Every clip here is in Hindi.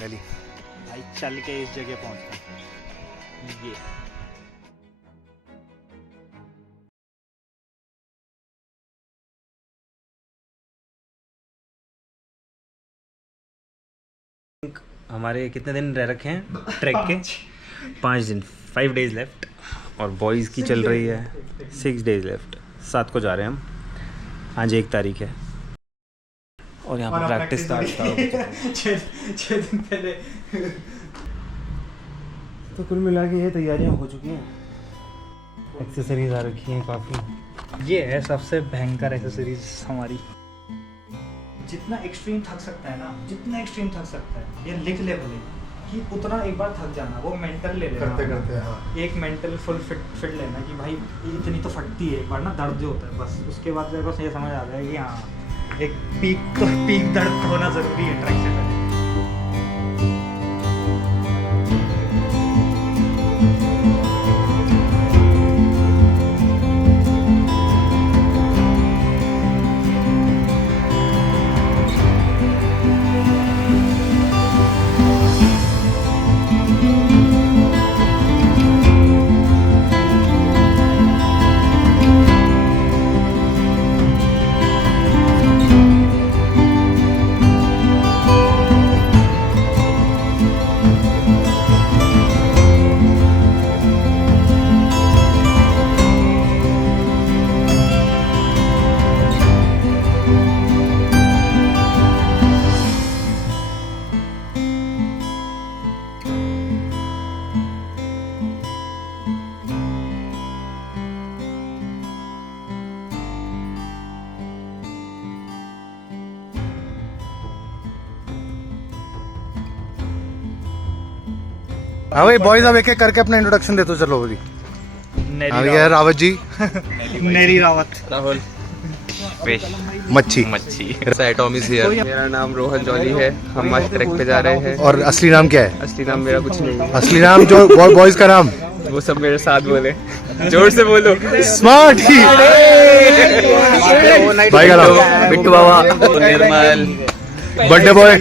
दिल्ली। भाई चल के इस जगह पहुंचा ये। हमारे कितने दिन रह रखे हैं ट्रैक के? 5 दिन, 5 days लेफ्ट। और बॉयज़ की चल रही है 6 days लेफ्ट। 7 को जा रहे हैं हम। आज 1 तारीख है और यहाँ पर प्रैक्टिस स्टार्ट हो चुकी है। 6 दिन पहले। तो कुल मिला के ये तैयारियाँ हो चुकी हैं। एक्सेसरीज आ रखी हैं काफ़ी। ये है सबसे भयंकर एक्सेसरीज हमारी। जितना एक्सट्रीम थक सकता है ना, जितना एक्सट्रीम थक सकता है, ये लिख ले भले कि उतना एक बार थक जाना, वो मेंटल ले लेना करते करते। हाँ, एक मेंटल फुल फिट लेना कि भाई इतनी तो फटती है एक बार ना, दर्द जो होता है बस उसके बाद तेरे को ये समझ आ जाए कि हाँ एक पीक दर्द होना ज़रूरी है ट्रैक से पहले। हाँ भाई बॉयज अब एक एक करके अपना इंट्रोडक्शन दे दो। चलो अभी अभी है रावत जी, नेरी रावत, राहुल मच्छी मच्छी टॉमिस हियर। मेरा नाम रोहन जॉली है। हम आज ट्रैक पे जा रहे हैं। और असली नाम क्या है? असली नाम मेरा कुछ नहीं है, असली नाम जो बॉयज का नाम वो सब मेरे साथ बोले। जोर से बोलो। स्मार्ट ही भाई का नाम बिट्टू बाबा, निर्मल, बर्थडे बॉय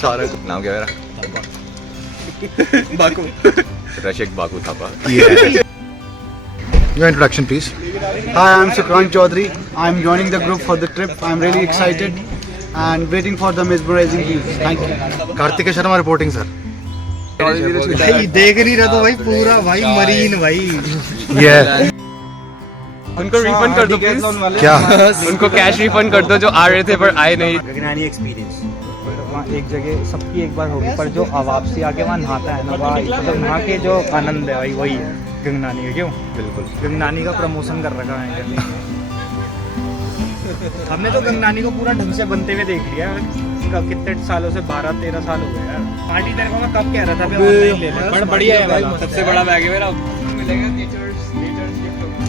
सौरभ। नाम क्या मेरा? Baku, Rashik Baku Thapa. Your introduction please. Hi, I'm Sukrant Chaudhary. I'm joining the group for the trip. I'm really excited and waiting for the mesmerizing views. Thank you. Kartik Sharma reporting sir. भाई देख नहीं रहा तो भाई पूरा भाई मरीन भाई। ये उनको रिफंड कर दो प्लीज। क्या? उनको कैश रिफंड कर दो जो आ रहे थे पर आए नहीं। गगनानी एक्सपीरियंस। वहाँ एक जगह सबकी एक बार होगी, पर जो वापसी आके वहाँ नहाता है ना भाई, मतलब नहा के जो आनंद है भाई वही है गंगनानी का। क्यों? बिल्कुल। गंगनानी का प्रमोशन कर रखा है हमने तो गंगनानी को पूरा ढंग से बनते हुए देख लिया। कितने सालों से 12-13 साल हो गए यार। पार्टी तेरे को मैं कब कह रहा था ऑनलाइन ले ले। बड़ा बढ़िया है भाई, सबसे बड़ा बैग है मेरा। मिलेगा नेचर्स गिफ्ट होगा।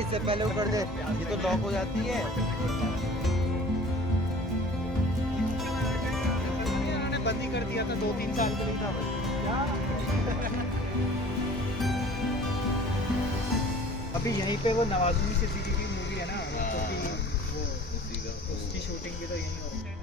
इससे पहले वो कर दे, ये तो लॉक हो जाती है। उन्होंने बंद ही कर दिया था 2-3 साल के लिए था। अभी यहीं पे वो नवाजुद्दीन सिद्दीकी की मूवी है ना, वो उसकी शूटिंग भी तो यहीं हो रही है।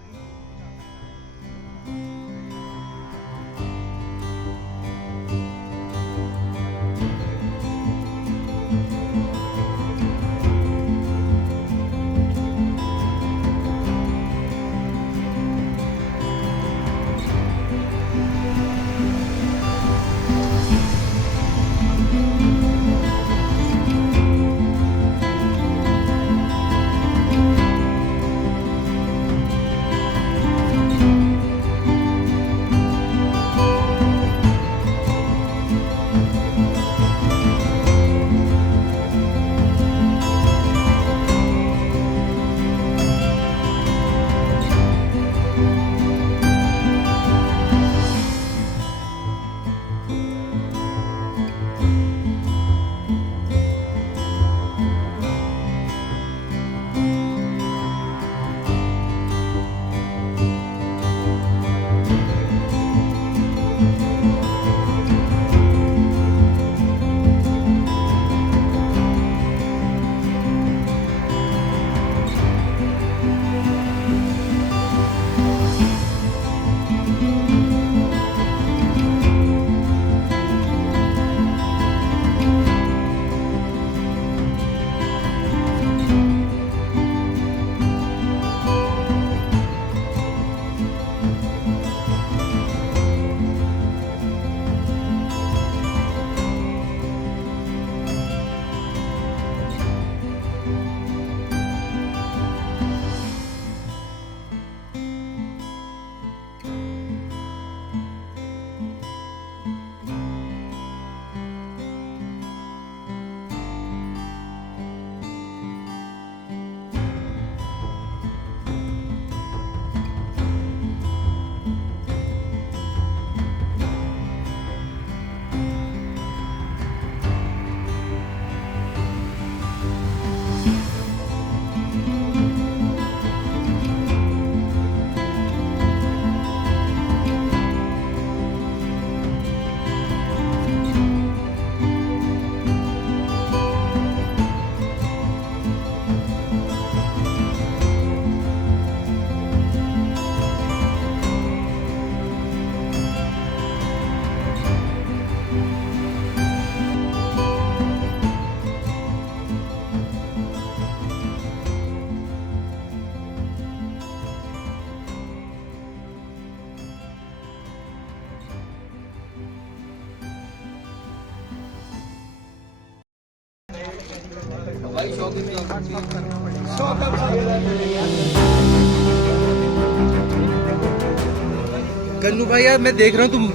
गन्नू भाई यार मैं देख रहा हूँ तुम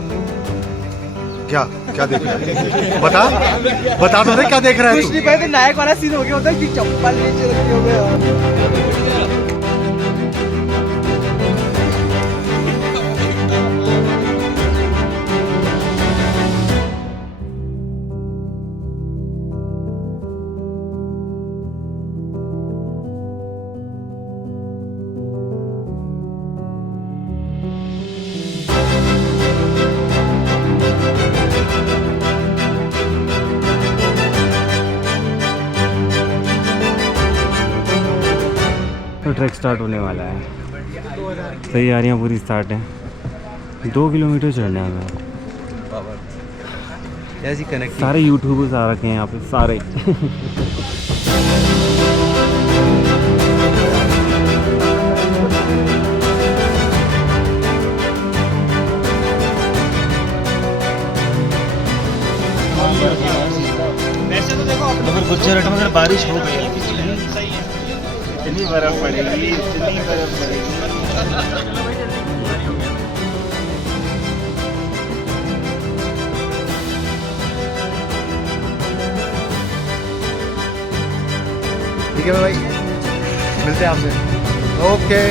क्या क्या देख रहा है? बता तो दे क्या देख रहा है कुछ तू? नहीं पहले नायक वाला सीन हो गया होता है कि चप्पल नीचे रखी हो गया। तो ट्रैक स्टार्ट होने वाला है, तैयारियां पूरी स्टार्ट हैं। 2 किलोमीटर चढ़ना है हमें। ऐसी कनेक्ट सारे यूट्यूबर्स आ रखे हैं यहाँ पे सारे। वैसे तो देखो अपने फिर गुजरात में अगर बारिश हो गई इतनी बर्फ पड़ेगी, इतनी बर्फ पड़ेगी। ठीक है भाई, मिलते हैं आपसे। Okay.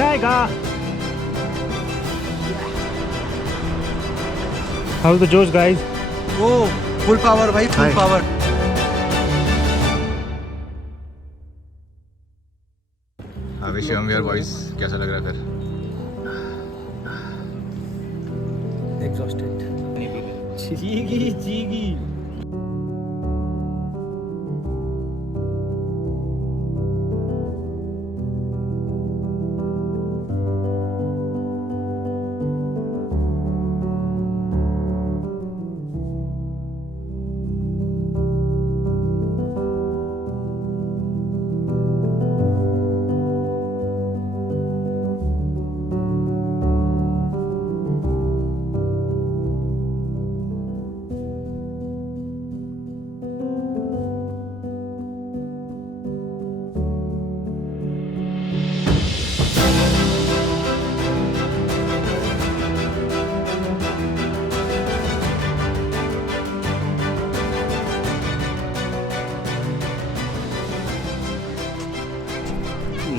Tiger. How's the Josh, guys? ओ फुल पावर भाई, full Hi. Power. Wish you your voice कैसा लग रहा है फिर? Exhausted. चीगी।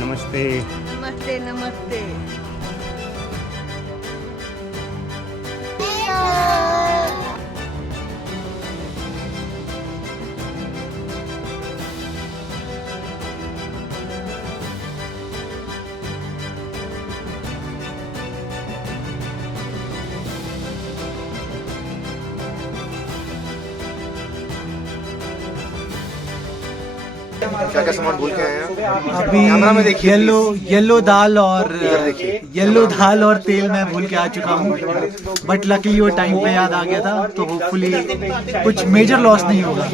नमस्ते। नमस्ते नमस्ते। क्या क्या सामान भूल के आए हैं? अभी कैमरा में देखिए येलो दाल और देखिए। येलो दाल और तेल मैं भूल के आ चुका हूँ, बट लकीली वो टाइम पे याद आ गया था, तो होपफुली कुछ मेजर लॉस नहीं होगा।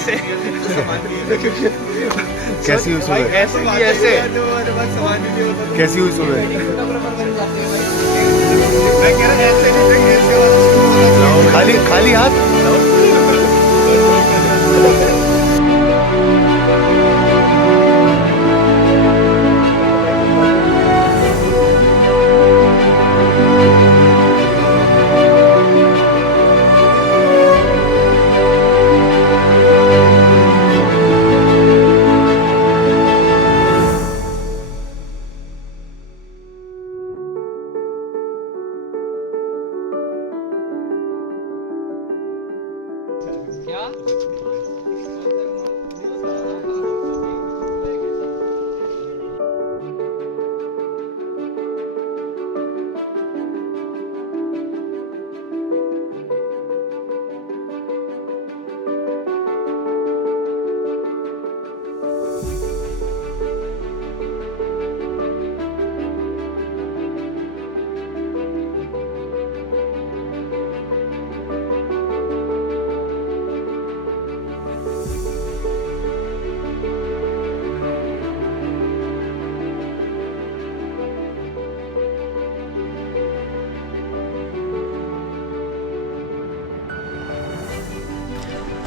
ऐसे कैसी हुई सुबह? ऐसे कि ऐसे कैसी हुई सुबह? खाली खाली हाथ?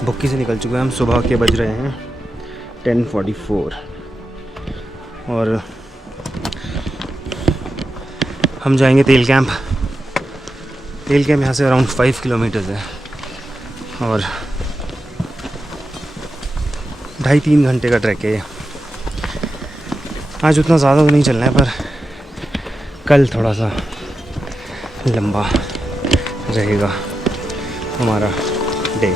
बुक्की से निकल चुके हैं हम। सुबह के बज रहे हैं 10:44 और हम जाएंगे तेल कैंप। तेल कैंप यहाँ से अराउंड 5 किलोमीटर्स है और 2.5-3 घंटे का ट्रैक है ये। आज उतना ज़्यादा तो नहीं चलना है पर कल थोड़ा सा लंबा रहेगा हमारा डे।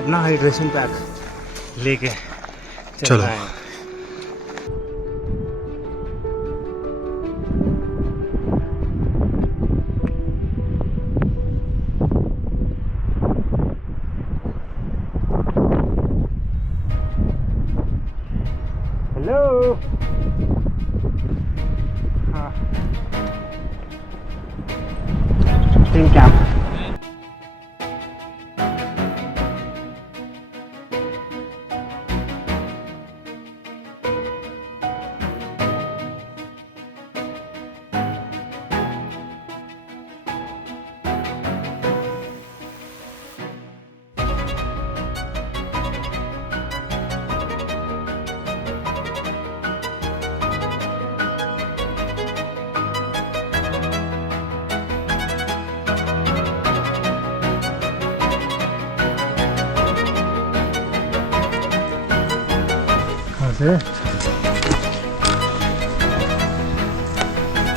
अपना हाइड्रेशन पैक लेके चल रहे हैं। हेलो हाँ तेल कैंप। से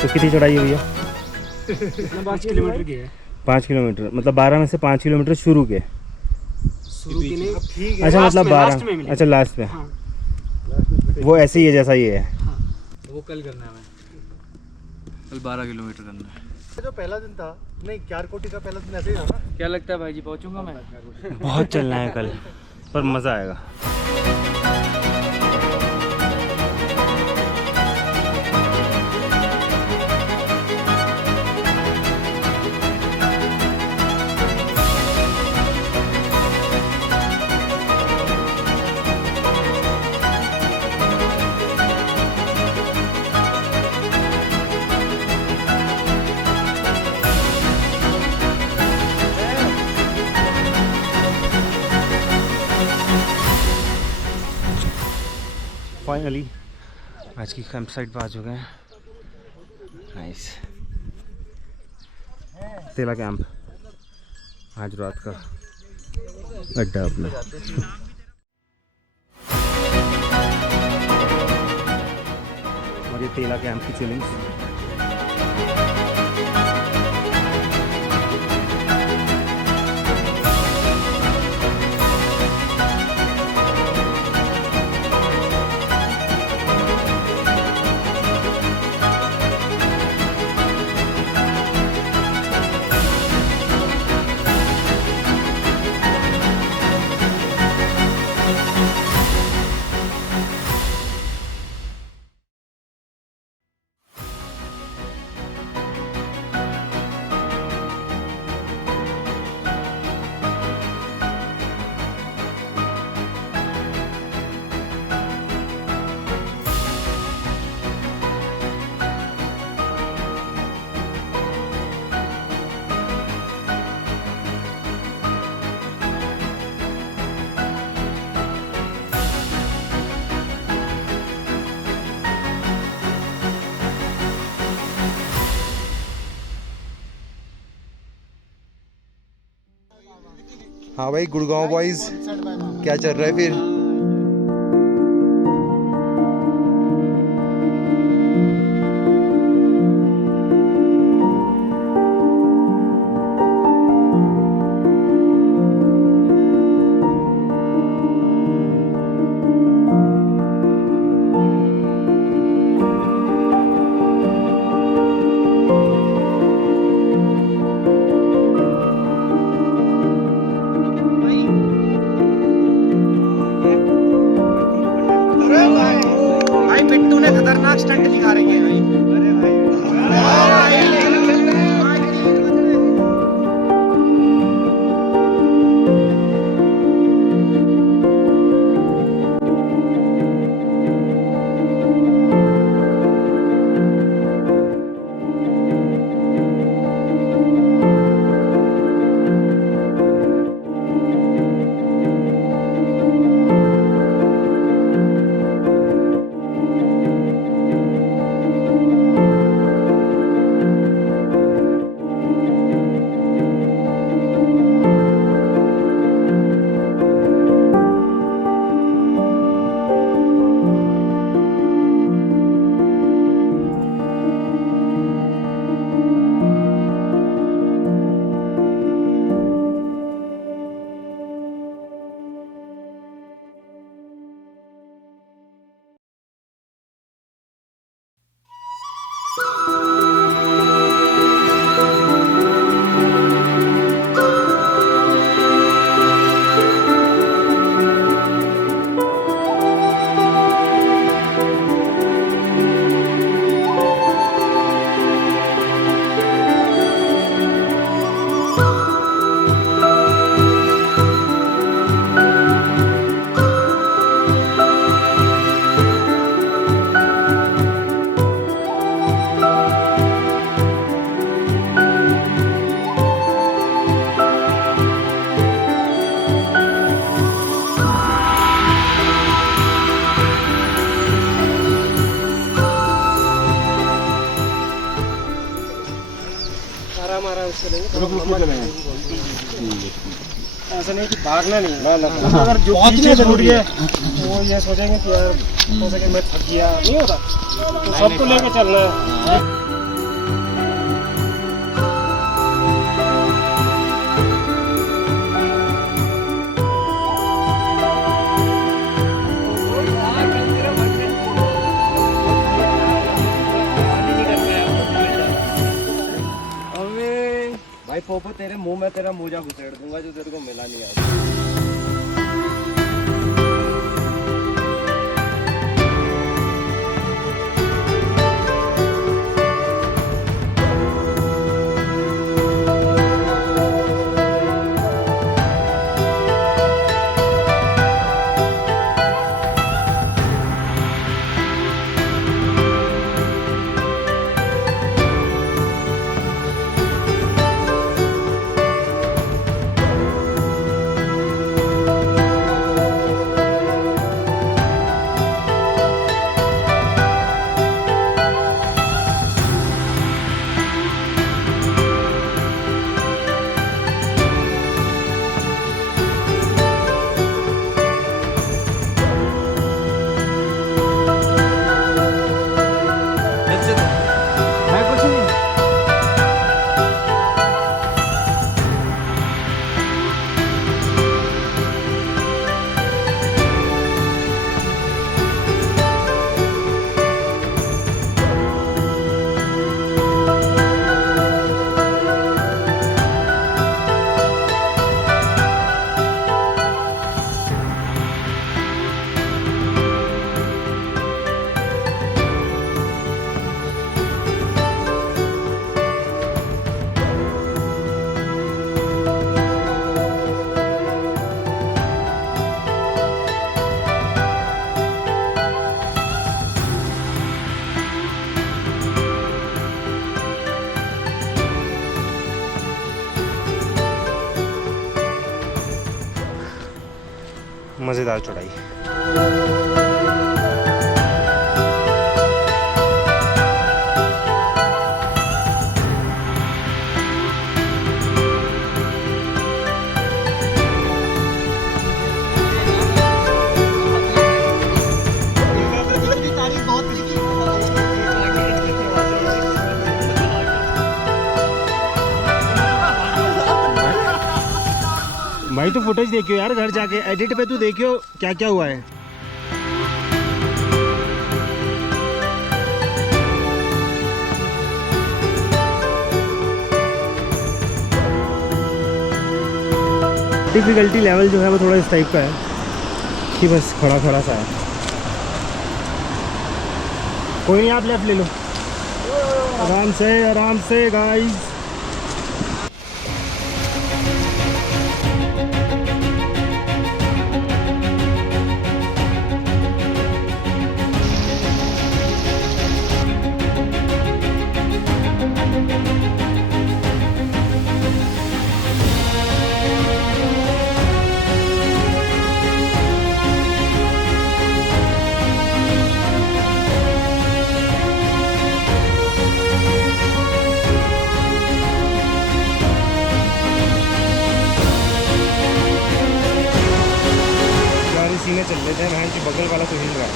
तो कितनी चढ़ाई हुई है? 5 किलोमीटर की है। 5 किलोमीटर मतलब 12 में से 5 किलोमीटर शुरू के। शुरू की नहीं, ठीक है। अच्छा मतलब लास्ट 12। में अच्छा लास्ट में। हाँ। वो ऐसे ही है जैसा ये है। वो कल करना है हमें। कल 12 किलोमीटर करना है। जो पहला दिन था नहीं, क्यारकोटी का पहला दिन ऐसे ही था ना। क्या लगता है भाई जी, पहुंचूंगा मैं? बहुत चलना है कल पर मज़ा आएगा। फाइनली आज की कैंप साइट पर आ चुके हैं। नाइस तेला कैंप आज रात का अड्डा अपना। और ये तेला कैंप की चिलिंग्स। हाँ भाई गुड़गांव बॉयज, क्या चल रहा है फिर? भाई बिट्टू ने खतरनाक स्टंट दिखा रही है ऐसा नहीं कि भागना नहीं, अगर जो पीछे जरूरी है वो ये सोचेंगे कि यार हो सके मैं थक गया, नहीं होता, तो सबको लेके चलना है। भाई पोपो तेरे मुंह में तेरा मोजा घुसेड़ दूंगा जो तेरे को मिला नहीं आज। मज़ेदार चढ़ाई। भाई तो फुटेज देखियो यार, घर जाके एडिट पे तू देखियो क्या क्या हुआ है। डिफिकल्टी लेवल जो है वो थोड़ा इस टाइप का है कि बस खड़ा खड़ा सा है। कोई नहीं, आप लेफ्ट ले लो आराम से गाइस। सीने चल रहे थे, बहन की बगल वाला तो हिल रहा है।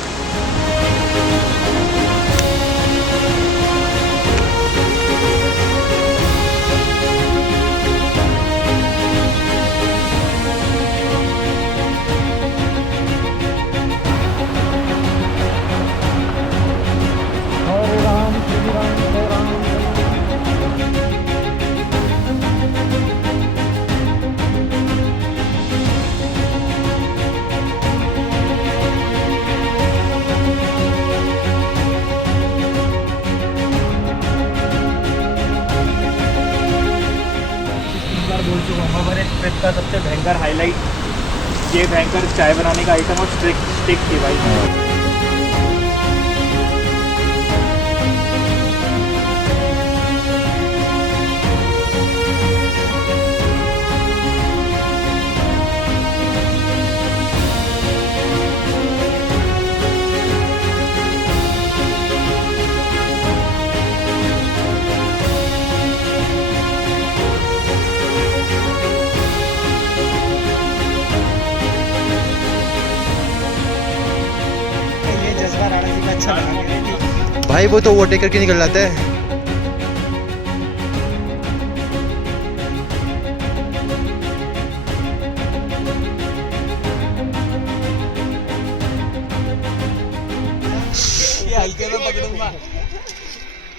हरे राम श्री राम हरे राम। बोल चुका हूँ हमारे ट्रिप का सबसे भयंकर हाईलाइट ये भयंकर चाय बनाने का आइटम और स्टिक थी भाई। भाई वो तो ओवरटेक करके निकल जाता है।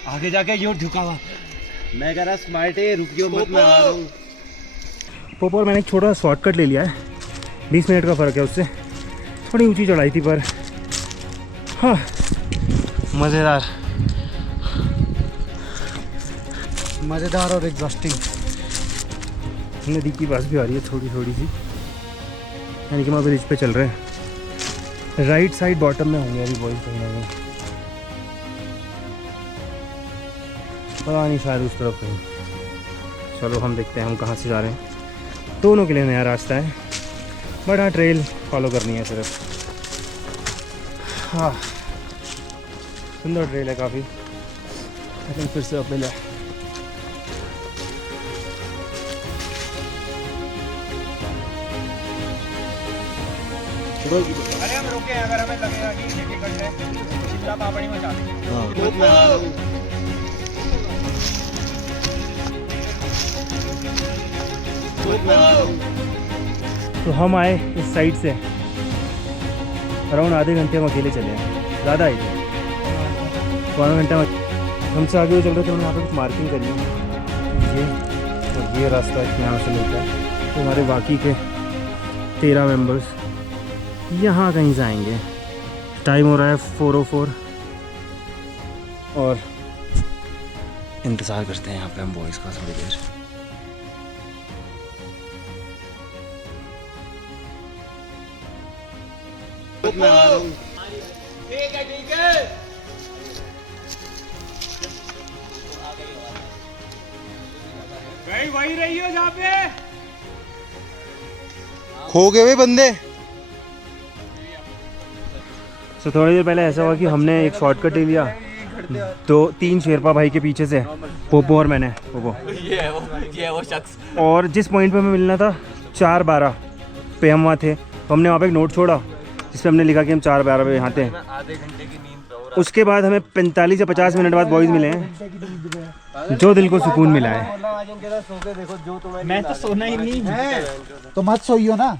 आगे जाके यूं झुका हुआ मैं कह रहा स्मार्ट है, रुकियो मत, मैं आ रहा हूँ। पोपो और मैंने एक छोटा शॉर्टकट ले लिया है, 20 मिनट का फ़र्क है उससे। थोड़ी ऊंची चढ़ाई थी पर हाँ मज़ेदार और एग्जॉस्टिंग। नदी की बात भी आ रही है थोड़ी थोड़ी सी, यानी कि हम ब्रिज पे चल रहे हैं। राइट साइड बॉटम में होंगे अभी बॉयज़ कहीं ना कहीं, पता नहीं शायद उस तरफ कहीं। चलो हम देखते हैं हम कहाँ से जा रहे हैं। दोनों के लिए नया रास्ता है बट हाँ ट्रेल फॉलो करनी है सिर्फ। हाँ सुंदर ट्रेल है काफ़ी। आई थिंक फिर से अपने है। अरे हम रुके हैं, अगर हमें लगेगा कि ये टिकट है चिल्ला पापड़ी में जा तो हम आए इस साइड से, अराउंड आधे घंटे हम अकेले चले हैं, ज़्यादा ही थे, पौना घंटा हमसे आगे वो चल रहे थे। हमने यहाँ पर कुछ मार्किंग करी है, ये और ये रास्ता यहाँ से मिलता है। तो हमारे बाकी के 13 मेंबर्स यहाँ कहीं से आएंगे। टाइम हो रहा है 4:04 और इंतज़ार करते हैं यहाँ पे हम बॉयज़ का थोड़ी देर। ठीक है वही रही हो जहाँ पे खो गए हुए बंदे। तो थोड़ी देर पहले ऐसा हुआ कि हमने एक शॉर्टकट ले लिया 2-3 शेरपा भाई के पीछे से, पोपो और मैंने। पोपो ये है वो शख्स। और जिस पॉइंट पे हमें मिलना था 4:12 पे हम वहाँ थे, तो हमने वहाँ पे एक नोट छोड़ा जिस पे हमने लिखा कि हम 4:12 पे यहाँ थे। आधे घंटे की नींद पे उसके बाद हमें 45 या 50 मिनट बाद बॉयज़ मिले हैं, जो दिल को सुकून मिला है। मैं तो सोना ही नहीं है। तो मत सोइयो ना,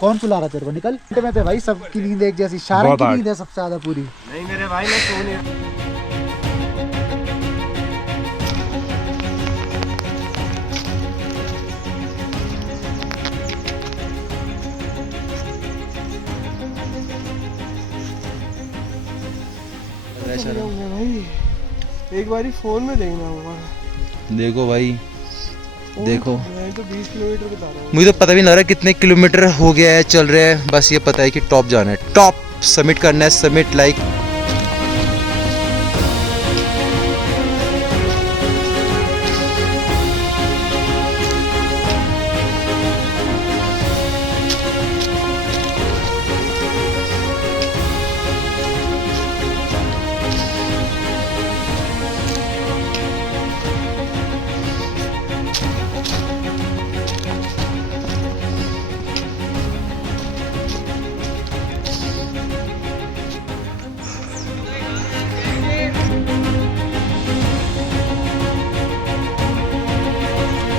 कौन सुला रहा तेरे को, निकल में थे भाई, सबकी नींद एक जैसी, शारंग की नींद है सबसे ज्यादा पूरी। नहीं मेरे भाई मैं सो नहीं भाई, एक बारी फोन में देखना होगा। देखो भाई, देखो मैं तो 20 किलोमीटर बता रहा हूँ। मुझे तो पता भी नहीं लग रहा कितने किलोमीटर हो गया है, चल रहे हैं। बस ये पता है कि टॉप जाना है, टॉप समिट करना है, समिट लाइक।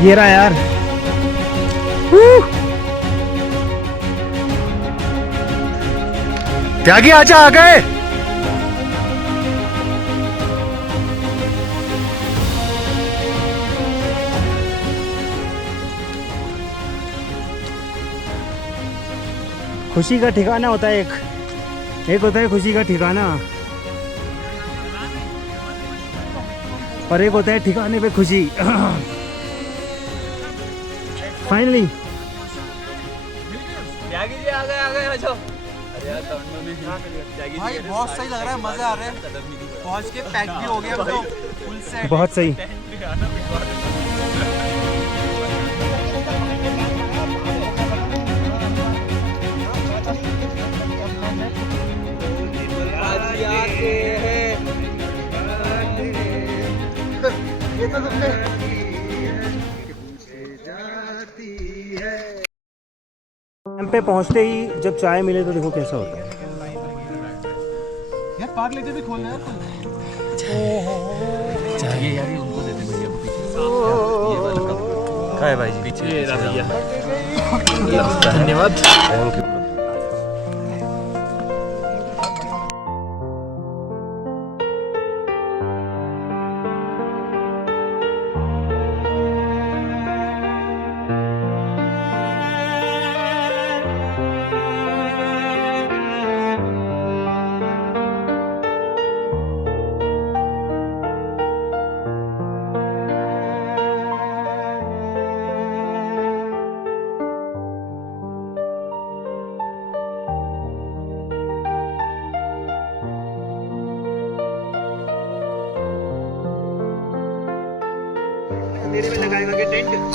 ये रहा यार। त्यागी आजा, आ गए। खुशी का ठिकाना होता है एक होता है खुशी का ठिकाना, और एक होता है ठिकाने पे खुशी। फाइनली त्यागी जी आ गए आ जाओ। अरे यार त्यागी भाई बहुत सही लग रहा है, मजा आ रहा है। पहुंच के पैक भी हो गया तो फुल सेट, बहुत सही। कैंप पे पहुंचते ही जब चाय मिले तो देखो कैसा होता है। यार पार्क लेके भी खोलना है खाए भाई जी, पीछे धन्यवाद।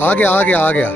आ गया आ गया आ गया।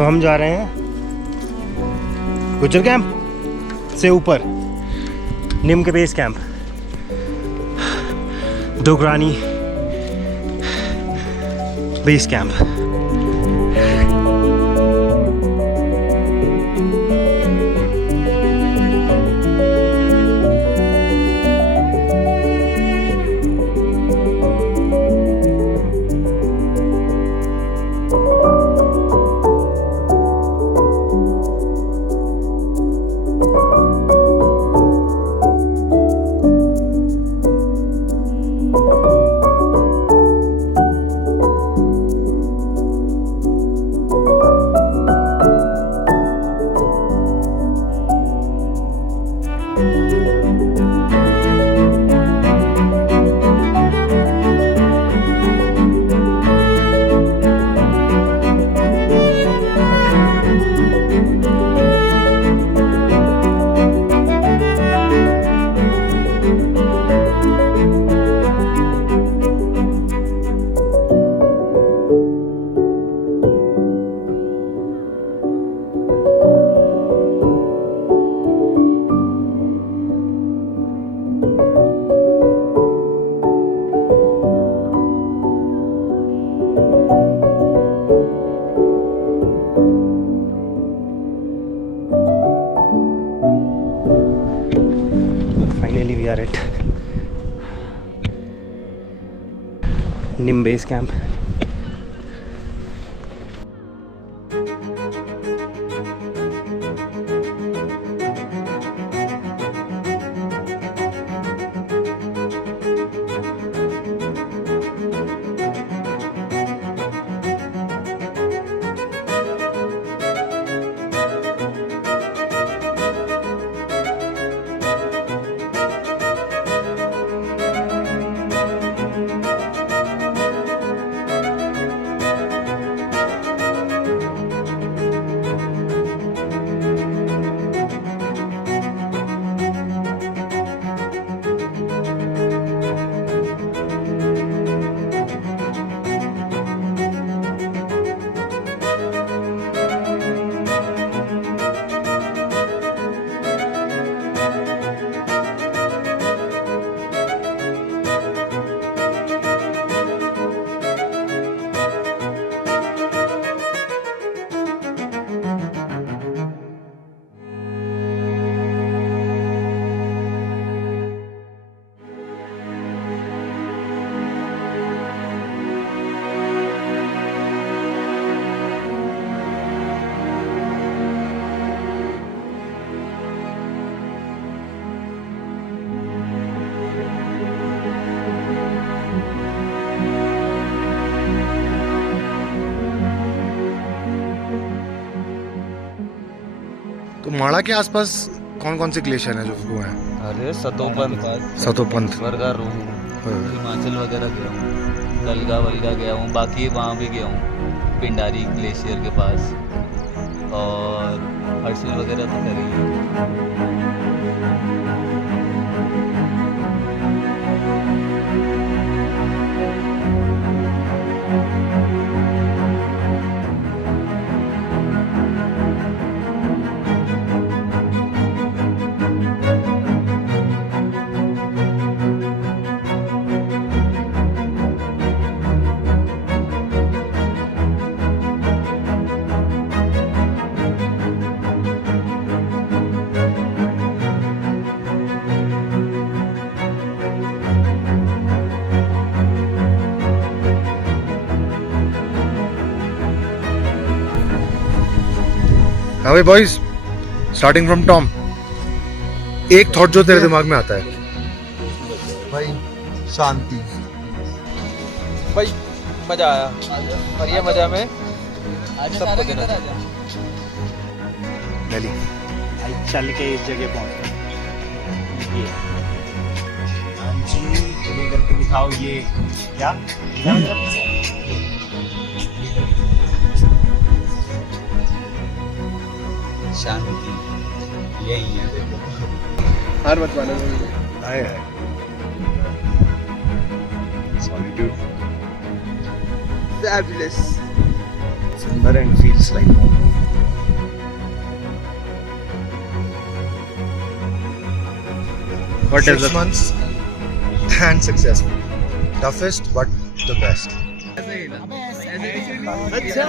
तो हम जा रहे हैं गुज्जर कैंप से ऊपर निम के base camp, Dograni base camp. Finally we are at Nim Base Camp. तो माड़ा के आसपास कौन कौन से ग्लेशियर हैं जो वो हैं? अरे सतोपंथ, सतोपंथ, स्वर्गारोह, हिमाचल वगैरह गया हूँ, गलगा वलगा गया हूँ, बाकी वहाँ भी गया हूँ पिंडारी ग्लेशियर के पास, और हर्षिल वगैरह तो करी है। हाँ भाई बॉयज, स्टार्टिंग फ्रॉम टॉम, एक थॉट जो तेरे दिमाग में आता है भाई? शांति। भाई मजा आया, और ये मजा में सबको देना चाहिए। दिल्ली चल के इस जगह पहुंचे। ये हाँ जी, ये करके दिखाओ। ये क्या शांति यही है, देखो हर मत मानो आए आए सॉलिट्यूड Fabulous. सुंदर and feels like What is 6 the months and successful. Toughest but the best. अच्छा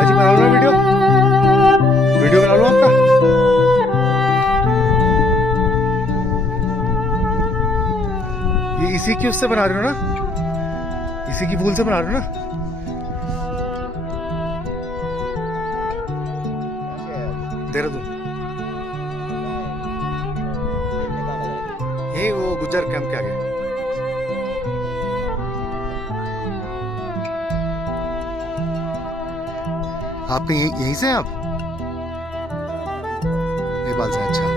ऐसे भाजी बना लो वीडियो बना लो आपका। ये इसी की उससे बना रहे हो ना, इसी की फूल से बना रहे हो ना। देहरादून यही वो गुज्जर कैंप के आगे। आप यहीं से हैं आप? नेपाल से, अच्छा।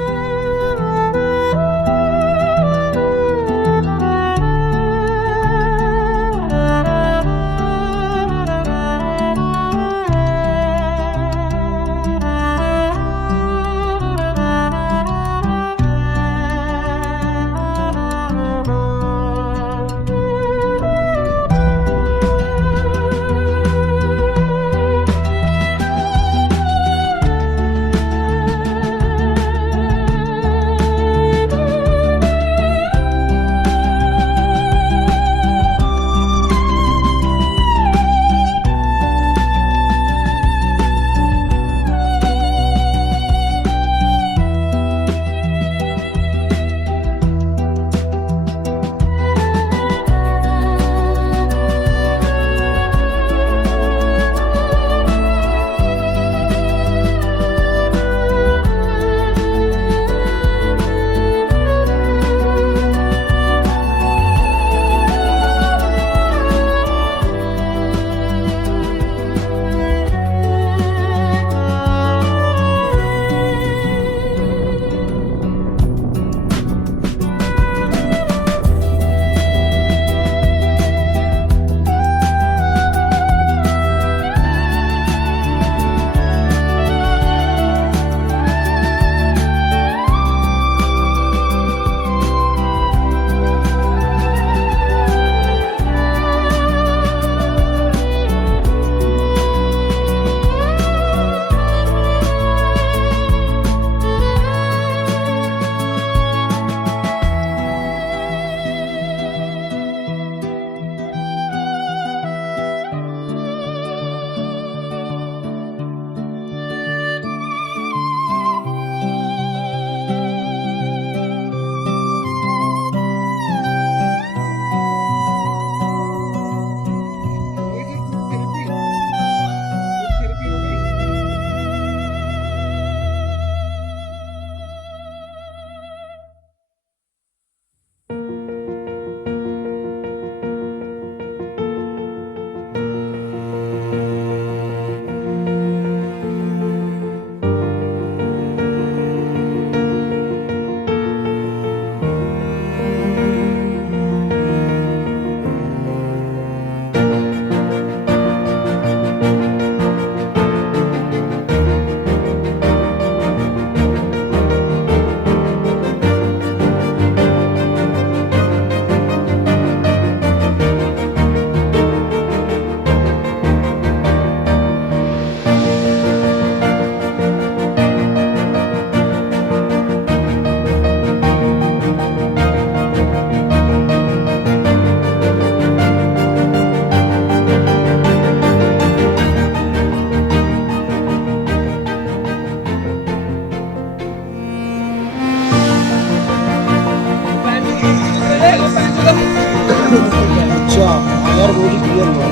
यार बॉडी क्लियर हुआ है।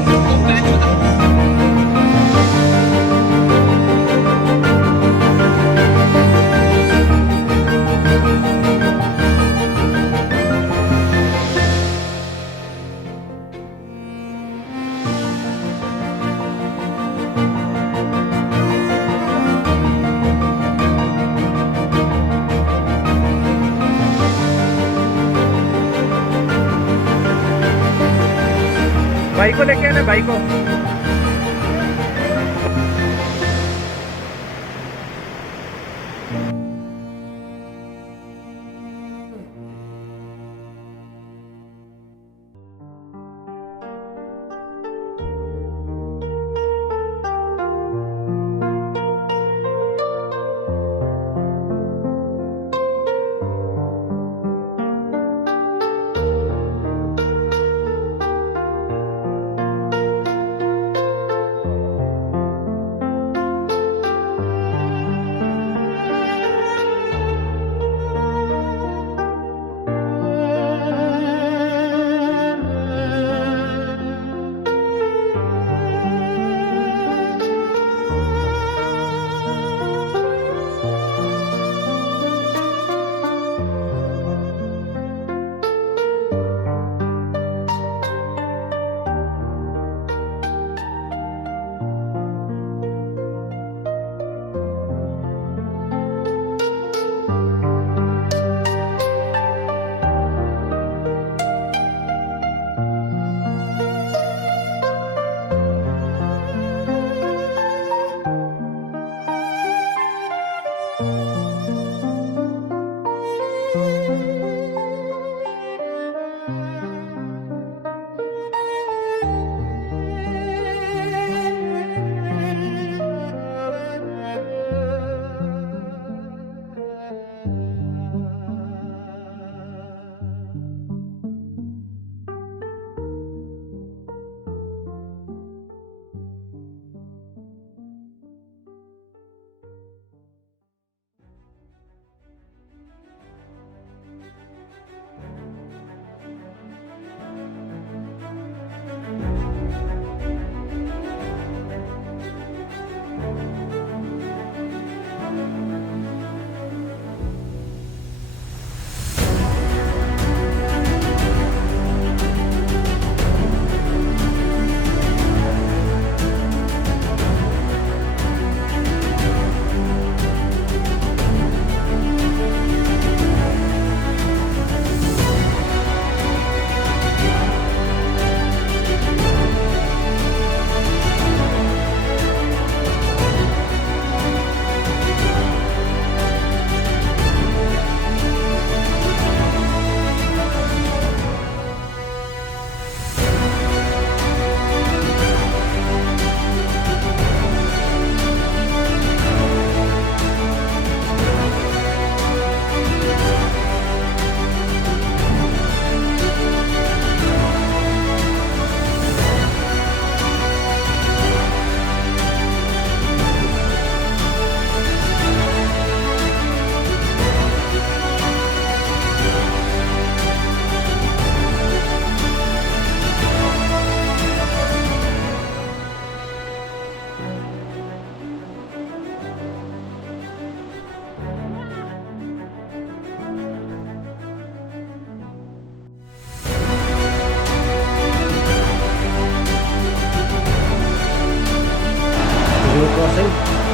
भाई को लेके आना, भाई को।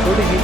छोटी सी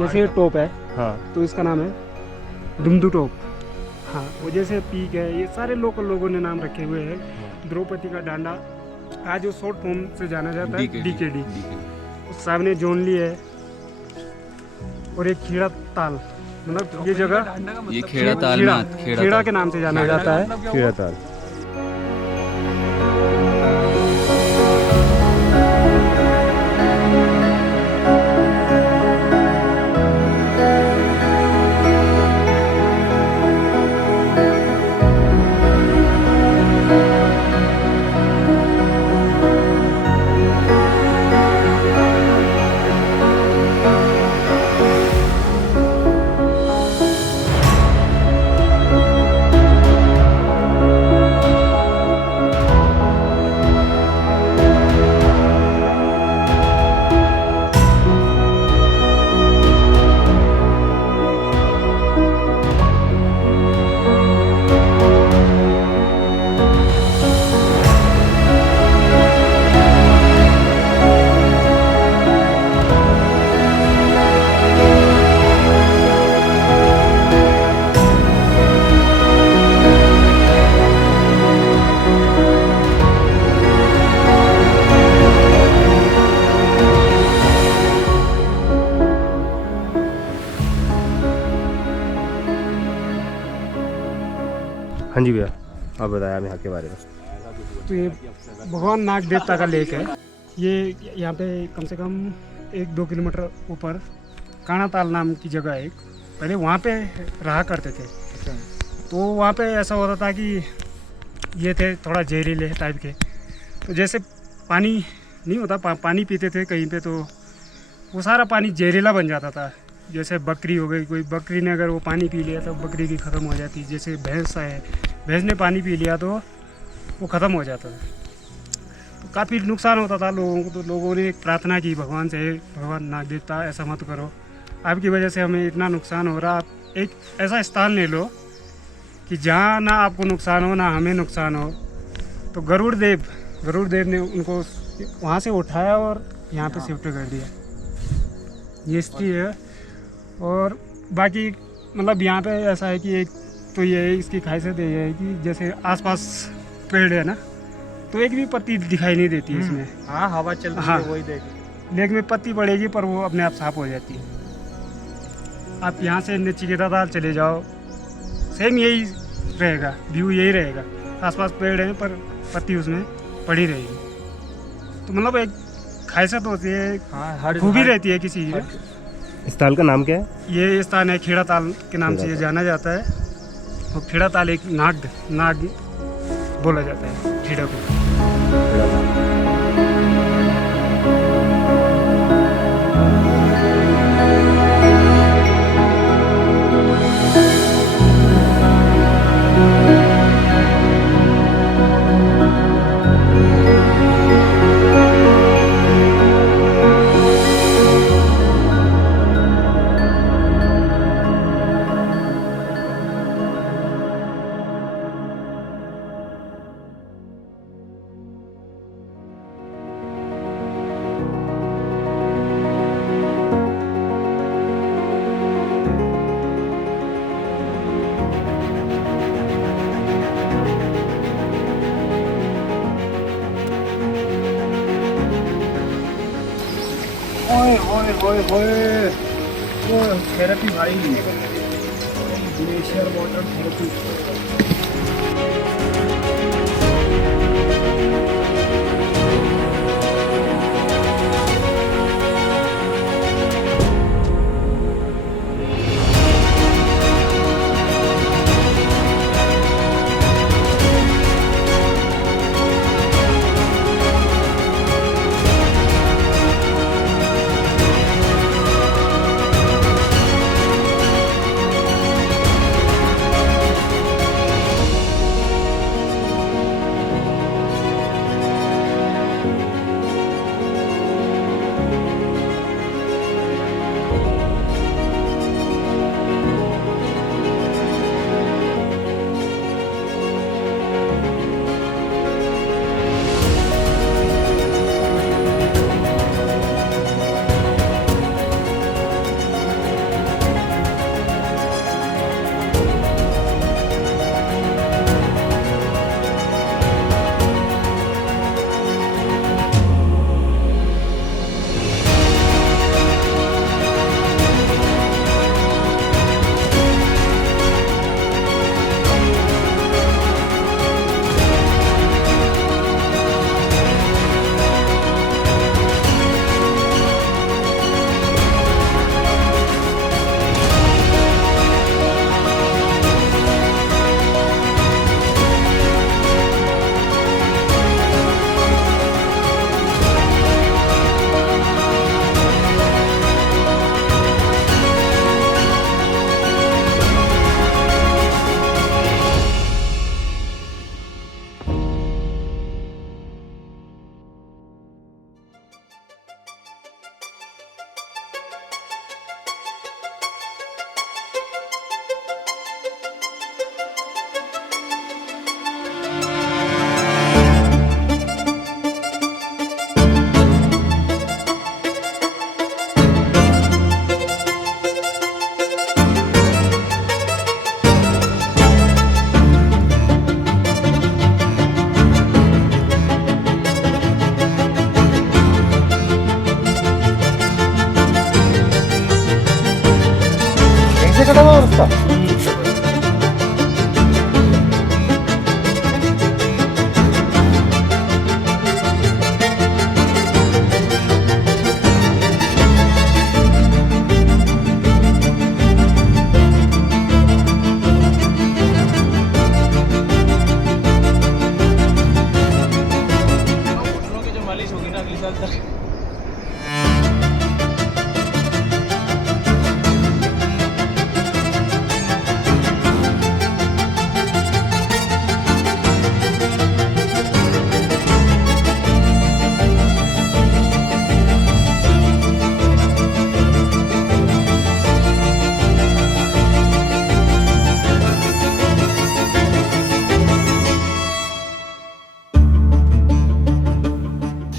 जैसे ये टॉप है हाँ तो इसका नाम है दुमदू टॉप। हाँ वो जैसे पीक है, ये सारे लोकल लोगों ने नाम रखे हुए हैं। द्रौपदी का डांडा आज जो शॉर्ट फॉर्म से जाना जाता है DKD। डीकेडी। उस सामने जोनली है और एक खेड़ा ताल, मतलब ये जगह ये खेड़ा ताल में खेड़ा के नाम से जाना जाता है। खेड़ा ताल। हाँ जी भैया, आप बताया यहाँ के बारे में। तो ये भगवान नाग देवता का लेक है। ये यहाँ पे कम से कम 1-2 किलोमीटर ऊपर काना ताल नाम की जगह है एक। पहले वहाँ पे रहा करते थे। तो वहाँ पे ऐसा होता था कि ये थे थोड़ा जहरीले टाइप के, तो जैसे पानी नहीं होता, पानी पीते थे कहीं पे तो वो सारा पानी जहरीला बन जाता था। जैसे बकरी हो गई, कोई बकरी ने अगर वो पानी पी लिया तो बकरी भी ख़त्म हो जाती। जैसे भैंस है, भैंस ने पानी पी लिया तो वो ख़त्म हो जाता था। तो काफ़ी नुकसान होता था लोगों को। तो लोगों ने एक प्रार्थना की भगवान से, भगवान नाग देवता ऐसा मत करो, आपकी वजह से हमें इतना नुकसान हो रहा। आप एक ऐसा स्थान ले लो कि जहाँ ना आपको नुकसान हो ना हमें नुकसान हो। तो गरुड़ देव ने उनको वहाँ से उठाया और यहाँ पे शिफ्ट कर दिया। ये स्थिति है। और बाकी मतलब यहाँ पे ऐसा है कि एक तो ये इसकी खासियत ये है कि जैसे आसपास पेड़ है ना, तो एक भी पत्ती दिखाई नहीं देती है इसमें। हाँ, हवा चलती है वही देख। लेक में पत्ती पड़ेगी पर वो अपने आप साफ हो जाती है। आप यहाँ से नचिकेता ताल चले जाओ, सेम यही रहेगा, व्यू यही रहेगा। आसपास पेड़ हैं पर पत्ती उसमें पड़ी रहेगी। तो मतलब एक खासियत होती है, खूबी रहती है किसी चीज़ में। स्थान का नाम क्या है? ये स्थान है खेड़ा ताल के नाम से ये जाना जाता है। और खेड़ा ताल एक नाग बोला जाता है खेड़ा को। ओए थेरेपी भाई, ग्लेशियर वाटर थेरेपी।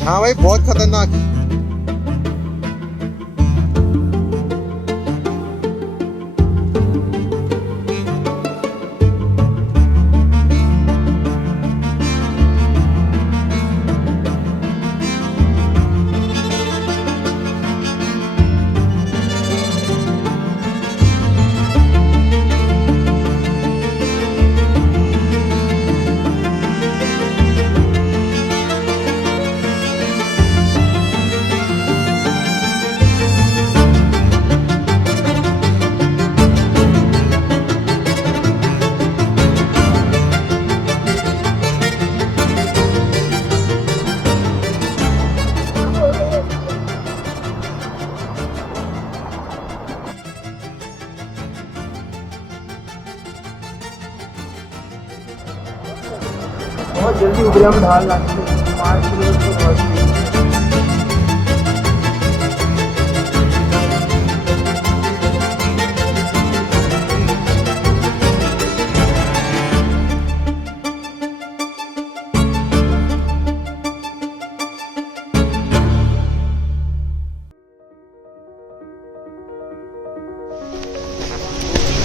हाँ भाई बहुत खतरनाक। बहुत जल्दी उबरे हम ढाल लाते 5 किलोमीटर पहुँचते।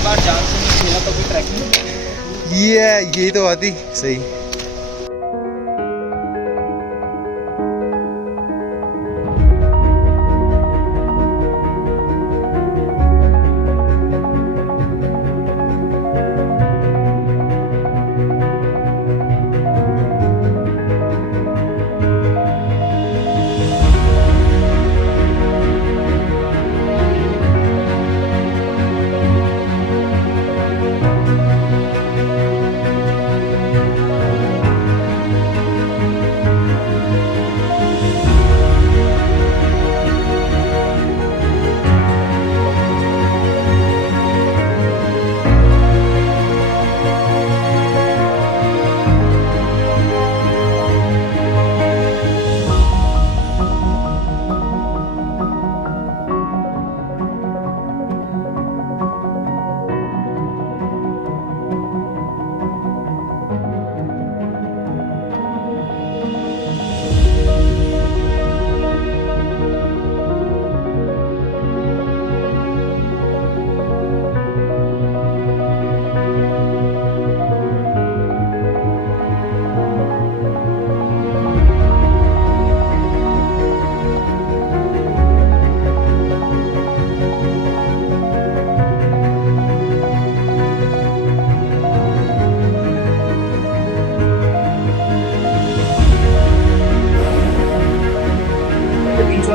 बार जान से नहीं खेला तो भी ट्रैकिंग ये यही तो बात ही सही।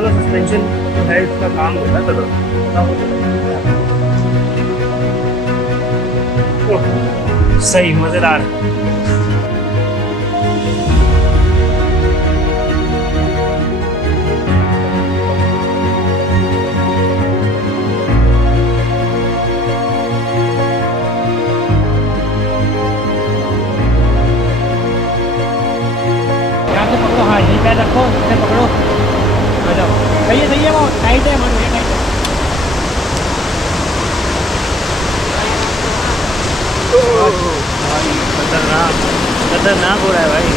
सस्पेंशन जो है इसका काम होता है सही मज़ेदार। यहाँ से पकड़ो, हाँ यही पैर रखो, इसे पकड़ो, आ जाओ। सही है वो टाइट है, हमारे टाइट है। भाई खतरनाक खतरनाक हो रहा है भाई।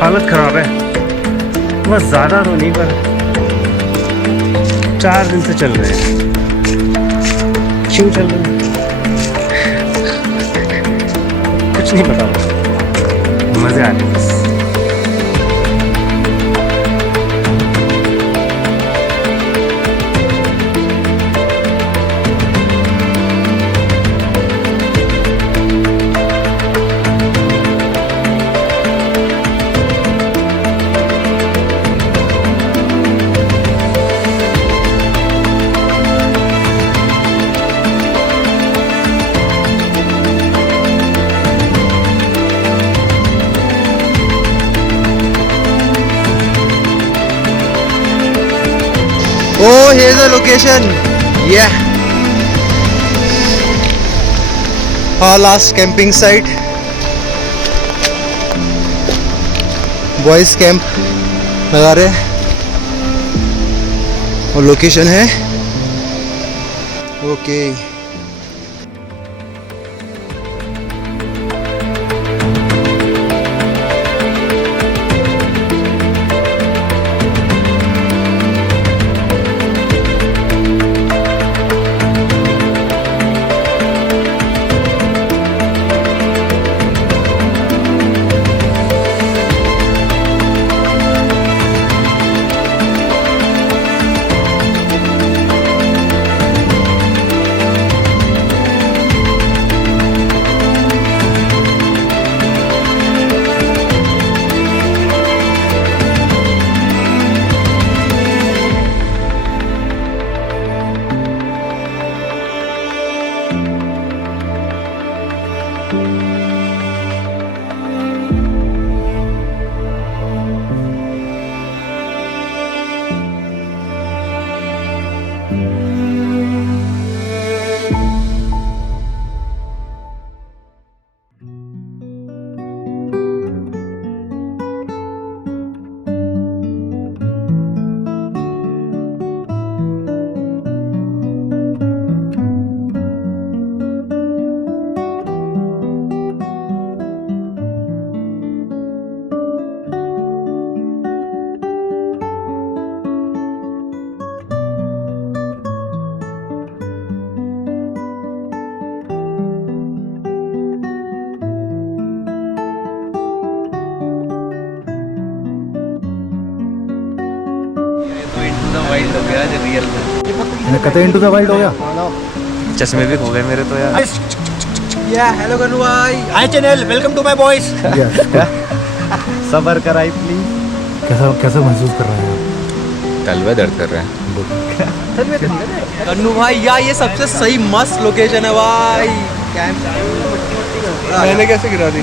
हालत ख़राब है, बस ज़्यादा तो नहीं पर 4 दिन से चल रहे हैं। क्यों चल रहे हैं कुछ नहीं पता, मज़े आ रहे हैं बस। Oh, here's the location. Yeah. Our last camping site. Boys camp लगा रहे हैं और लोकेशन है ओके वाइल्ड हो गया जो रियल में कते इनटू द वाइल्ड हो गया चश्मे भी खो गए मेरे तो यार हेलो गनु भाई hi channel welcome to my boys सबर कराई प्लीज कैसा कैसा महसूस कर रहे हैं तलवा दर्द कर रहा है गनु भाई यार ये सबसे सही मस्त लोकेशन है भाई मैंने कैसे गिरा दी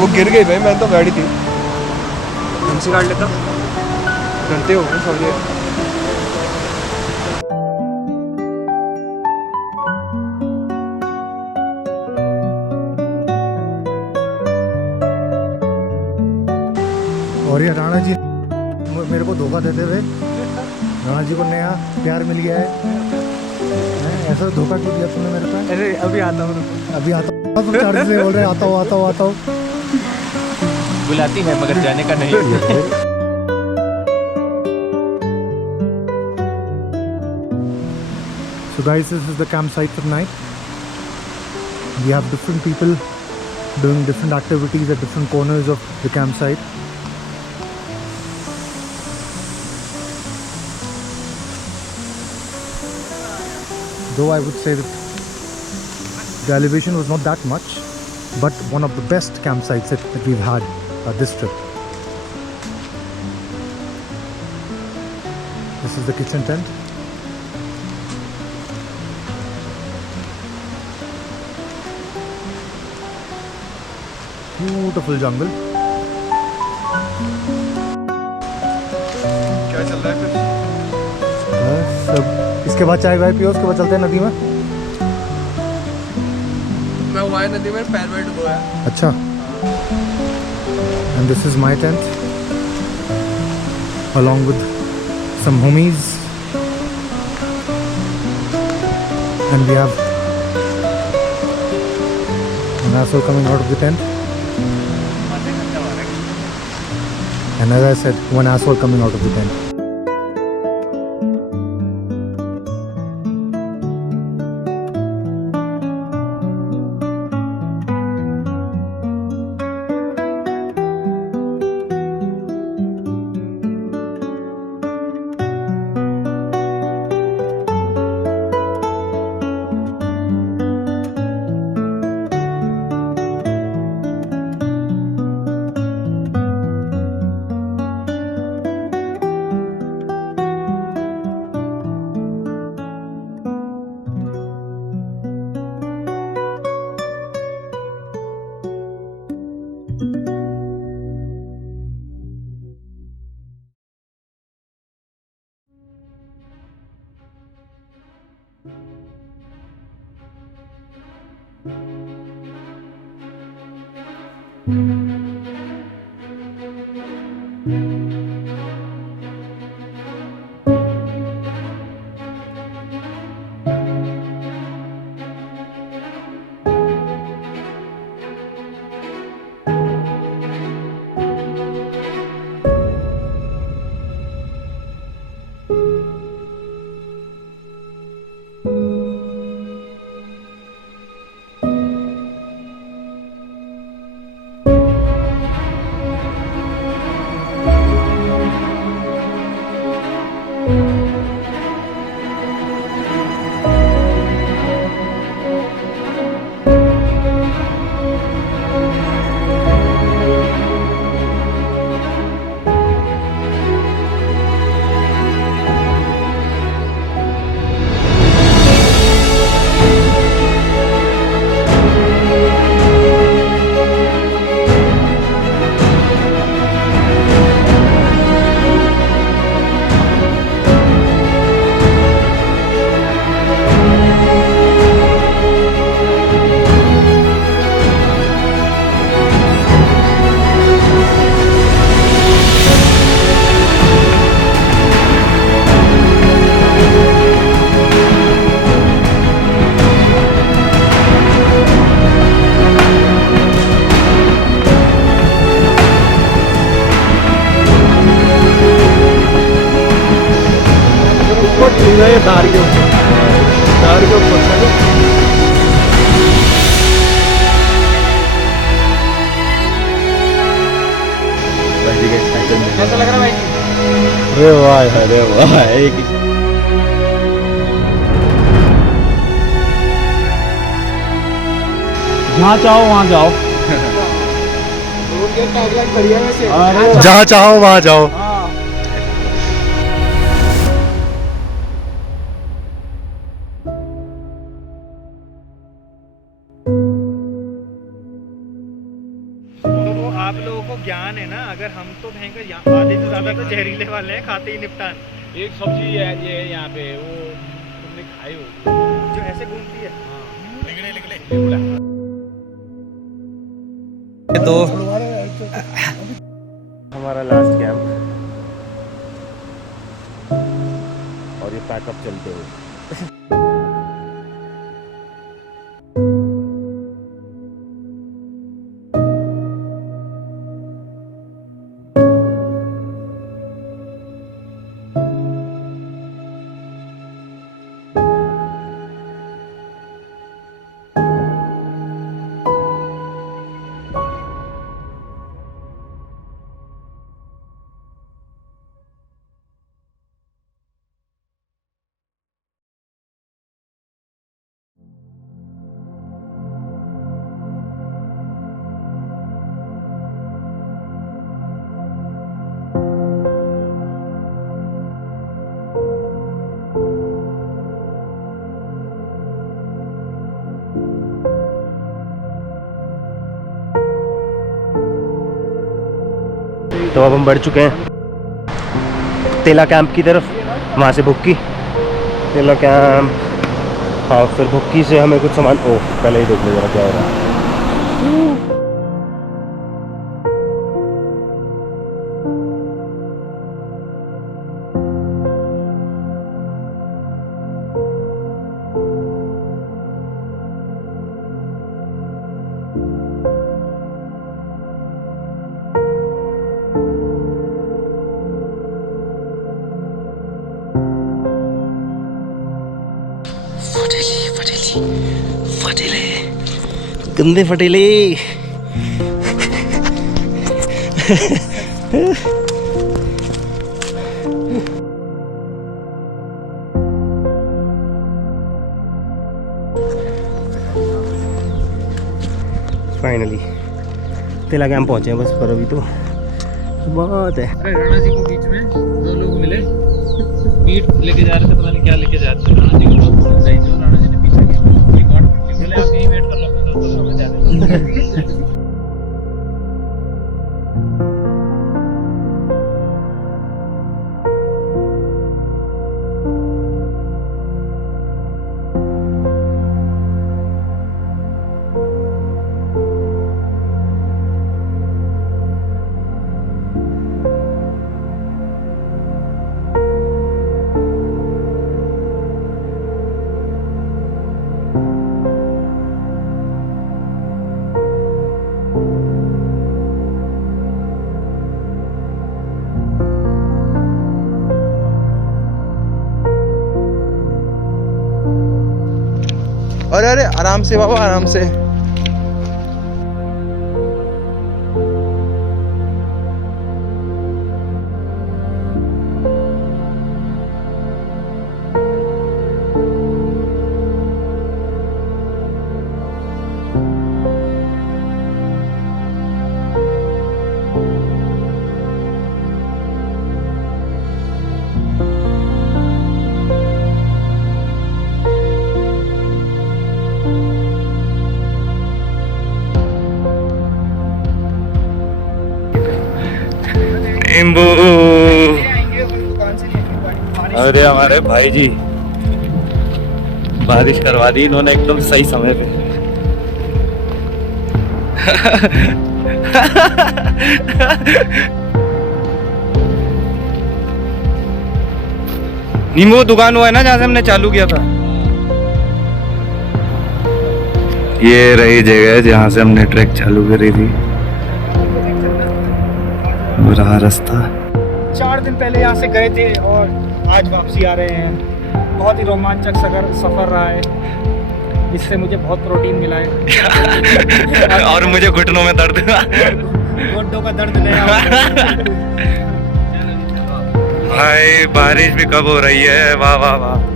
वो गिर गई भाई मैं तो गाड़ी थी हमसे काट लेता करते हो समझे और ये राणा जी मेरे को धोखा देते हुए राणा जी को नया प्यार मिल गया है ऐसा धोखा क्यों दिया तूने मेरे पास अरे अभी आता हूँ अभी आता हूँ तुम 4 दिन से बोल रहे आता हूँ आता हूँ आता हूँ बुलाती है मगर जाने का नहीं So guys, this is the campsite for tonight. We have different people doing different activities at different corners of the campsite. Though I would say that the elevation was not that much, but one of the best campsites that we've had this trip. This is the kitchen tent. Beautiful jungle. क्या चल रहा है फिर? सब इसके बाद चाय वाय पियो उसके बाद चलते हैं नदी में मैं हुआ है नदी में पैर वैर डुबोया अच्छा and this is my tent along with some homies and we have an asshole coming out of the tent and as I said one asshole coming out of the tent. कैसा लग रहा है भाई? अरे वाह, अरे वाह, एक जहाँ चाहो वहाँ जाओ। जहाँ चाहो वहाँ जाओ। तो वो आप लोगों को ज्ञान है ना, अगर हम तो भयंकर यहाँ आधे से ज्यादा तो जहरीले वाले हैं, खाते ही निपटान। एक सब्जी है ये यहाँ पे, वो तुमने खाई हो जो ऐसे घूमती है। तो हमारा लास्ट कैंप और ये पैकअप चलते हुए। तो अब हम बढ़ चुके हैं तेला कैंप की तरफ, वहाँ से भुक्की, तेला कैंप, हाँ फिर भुक्की से हमें कुछ सामान, ओह पहले ही देख लो जरा क्या हो रहा है। फटेले गंदे फटेले। फाइनली तेला कैंप पहुंचे हैं बस, पर अभी तो बहुत है। राणा जी को बीच में दो लोग मिले, मीट लेके जा रहे थे, पता नहीं क्या लेके जा रहे थे। राणा जी को बहुत सही थे, राणा जी ने पीछे किया, बोले आप यहीं वेट कर लो, अपने दोस्तों को जा रहे हैं। अरे अरे आराम से बाबा, आराम से। अरे हमारे भाई जी बारिश करवा दी इन्होंने एकदम सही समय पे। नींबू दुकान हुआ है ना जहाँ से हमने चालू किया था, ये रही जगह जहाँ से हमने ट्रैक चालू करी थी। रहा रास्ता 4 दिन पहले यहाँ से गए थे और आज वापसी आ रहे हैं। बहुत ही रोमांचक सफ़र रहा है, इससे मुझे बहुत प्रोटीन मिला है। और मुझे घुटनों में दर्द, घुटनों का दर्द नहीं। भाई बारिश भी कब हो रही है, वाह वाह वाह।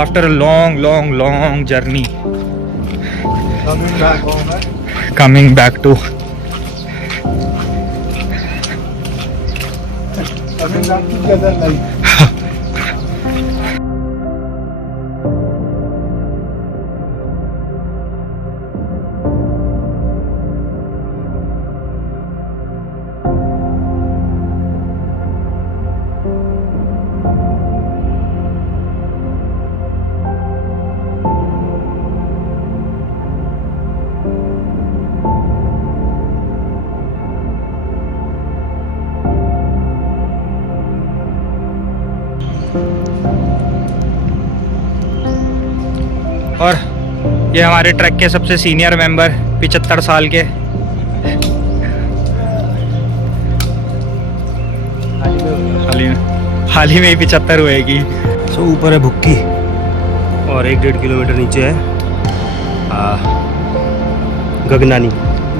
After a long journey, coming back to together life. और ये हमारे ट्रक के सबसे सीनियर मेंबर 75 साल के हाल ही में ही 75 हुएगी। सो ऊपर है भुक्की और 1-1.5 किलोमीटर नीचे है गगनानी।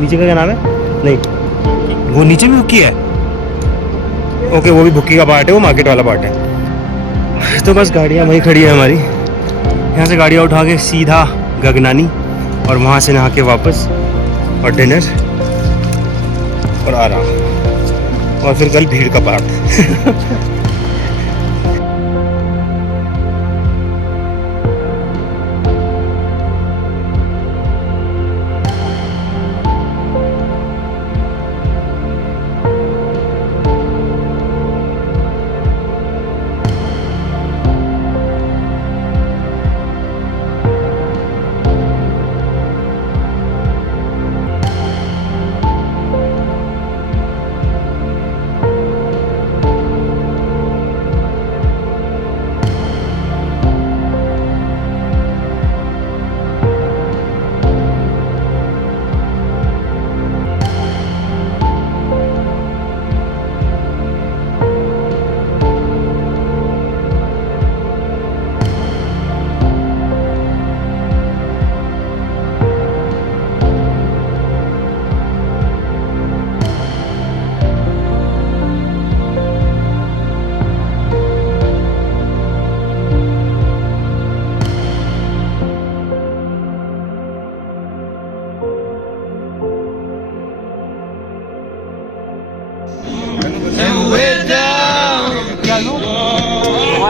नीचे का क्या नाम है? नहीं, वो नीचे भी भुक्की है। ओके, वो भी भुक्की का पार्ट है, वो मार्केट वाला पार्ट है। तो बस गाड़ियाँ वहीं खड़ी है हमारी, यहाँ से गाड़ियाँ उठा के सीधा गगनानी और वहाँ से नहा के वापस और डिनर और आराम, और फिर कल भीड़ का पार्ट।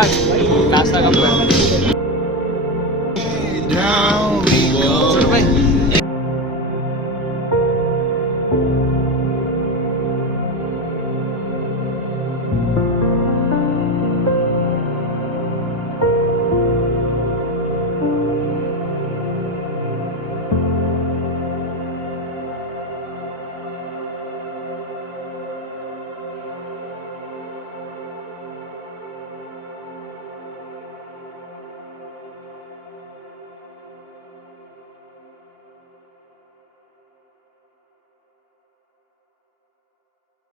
बाद नाश्ता कब कर